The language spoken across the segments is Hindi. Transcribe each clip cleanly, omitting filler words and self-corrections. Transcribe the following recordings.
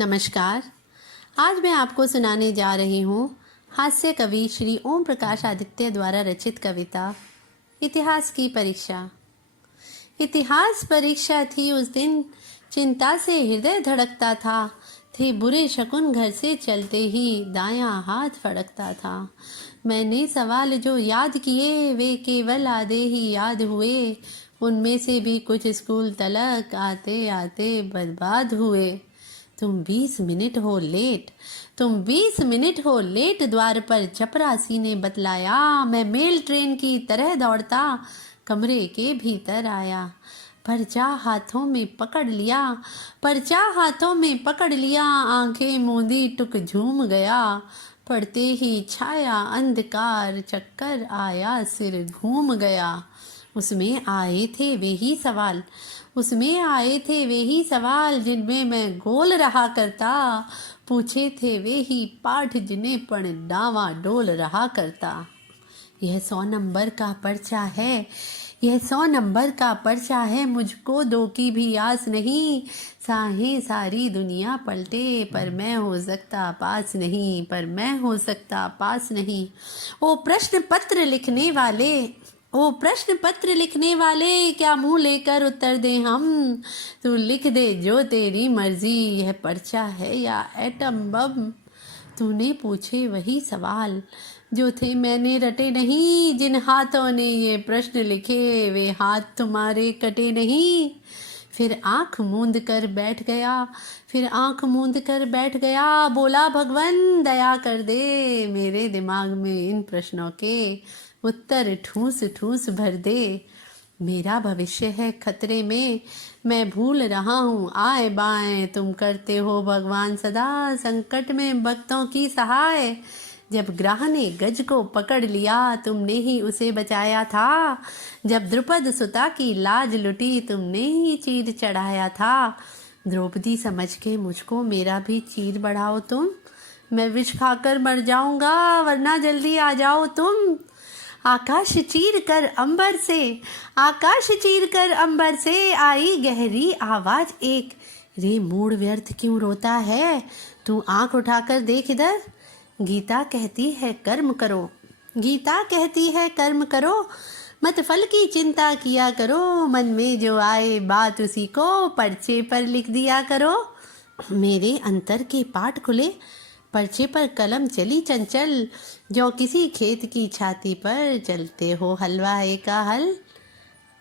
नमस्कार। आज मैं आपको सुनाने जा रही हूँ हास्य कवि श्री ओम प्रकाश आदित्य द्वारा रचित कविता इतिहास की परीक्षा। इतिहास परीक्षा थी उस दिन, चिंता से हृदय धड़कता था। थे बुरे शकुन, घर से चलते ही दायां हाथ फड़कता था। मैंने सवाल जो याद किए वे केवल आधे ही याद हुए। उनमें से भी कुछ स्कूल तलक आते आते बर्बाद हुए। तुम 20 मिनट हो लेट, तुम 20 मिनट हो लेट, द्वार पर चपरासी ने बतलाया। मैं मेल ट्रेन की तरह दौड़ता कमरे के भीतर आया। पर्चा हाथों में पकड़ लिया, पर्चा हाथों में पकड़ लिया, आंखें मूंदी टुक झूम गया। पढ़ते ही छाया अंधकार, चक्कर आया, सिर घूम गया। उसमें आए थे वही सवाल, उसमें आए थे वही सवाल, जिनमें मैं गोल रहा करता। पूछे थे वे ही पाठ जिन्हें पढ़ डावा डोल रहा करता। यह 100 नंबर का पर्चा है, यह 100 नंबर का पर्चा है, मुझको 2 की भी आस नहीं। चाहे सारी दुनिया पलटे पर मैं हो सकता पास नहीं, पर मैं हो सकता पास नहीं। ओ प्रश्न पत्र लिखने वाले, ओ प्रश्न पत्र लिखने वाले, क्या मुंह लेकर उत्तर दें हम। तू लिख दे जो तेरी मर्जी, यह पर्चा है या एटम बम। तूने पूछे वही सवाल जो थे मैंने रटे नहीं। जिन हाथों ने ये प्रश्न लिखे वे हाथ तुम्हारे कटे नहीं। फिर आंख मूंद कर बैठ गया, फिर आंख मूंद कर बैठ गया। बोला भगवन दया कर दे, मेरे दिमाग में इन प्रश्नों के उत्तर ठूस ठूस भर दे। मेरा भविष्य है खतरे में, मैं भूल रहा हूँ आए बाएं। तुम करते हो भगवान सदा संकट में भक्तों की सहाय। जब ग्रह ने गज को पकड़ लिया तुमने ही उसे बचाया था। जब द्रुपद सुता की लाज लुटी तुमने ही चीर चढ़ाया था। द्रौपदी समझ के मुझको मेरा भी चीर बढ़ाओ तुम। मैं विष खाकर मर जाऊंगा वरना जल्दी आ जाओ तुम। आकाश चीर कर अंबर से, आकाश चीर कर अंबर से आई गहरी आवाज एक। रे मूड व्यर्थ क्यों रोता है, तू आंख उठाकर देख इधर। गीता कहती है कर्म करो, गीता कहती है कर्म करो, मत फल की चिंता किया करो। मन में जो आए बात उसी को पर्चे पर लिख दिया करो। मेरे अंतर के पाठ खुले, पर्चे पर कलम चली चंचल। जो किसी खेत की छाती पर चलते हो हलवाए का हल।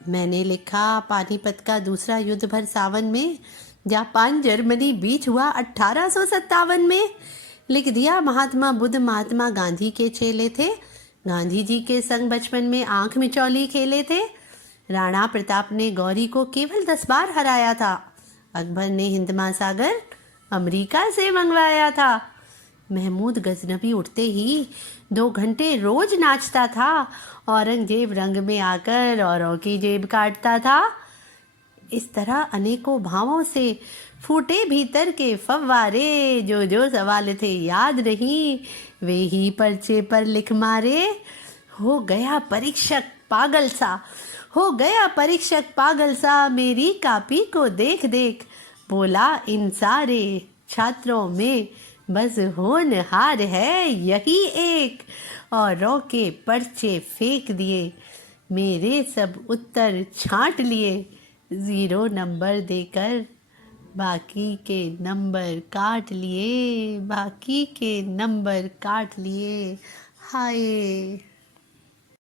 मैंने लिखा पानीपत का दूसरा युद्ध भर सावन में, जापान जर्मनी बीच हुआ 1857 में। लिख दिया महात्मा बुद्ध महात्मा गांधी के चेले थे। गांधी जी के संग बचपन में आंख मिचौली खेले थे। राणा प्रताप ने गौरी को केवल 10 बार हराया था। अकबर ने हिंद महासागर अमेरिका से मंगवाया था। महमूद गजनबी उठते ही 2 घंटे रोज नाचता था। औरंगजेब रंग में आकर औरों की जेब काटता था। इस तरह अनेकों भावों से फूटे भीतर के फव्वारे। जो जो सवाल थे याद नहीं वे ही पर्चे पर लिख मारे। हो गया परीक्षक पागल सा, हो गया परीक्षक पागल सा, मेरी कॉपी को देख देख। बोला इन सारे छात्रों में बस होनहार है यही एक। औरों के पर्चे फेंक दिए, मेरे सब उत्तर छांट लिए। 0 नंबर देकर बाकी के नंबर काट लिए, बाकी के नंबर काट लिए। हाय।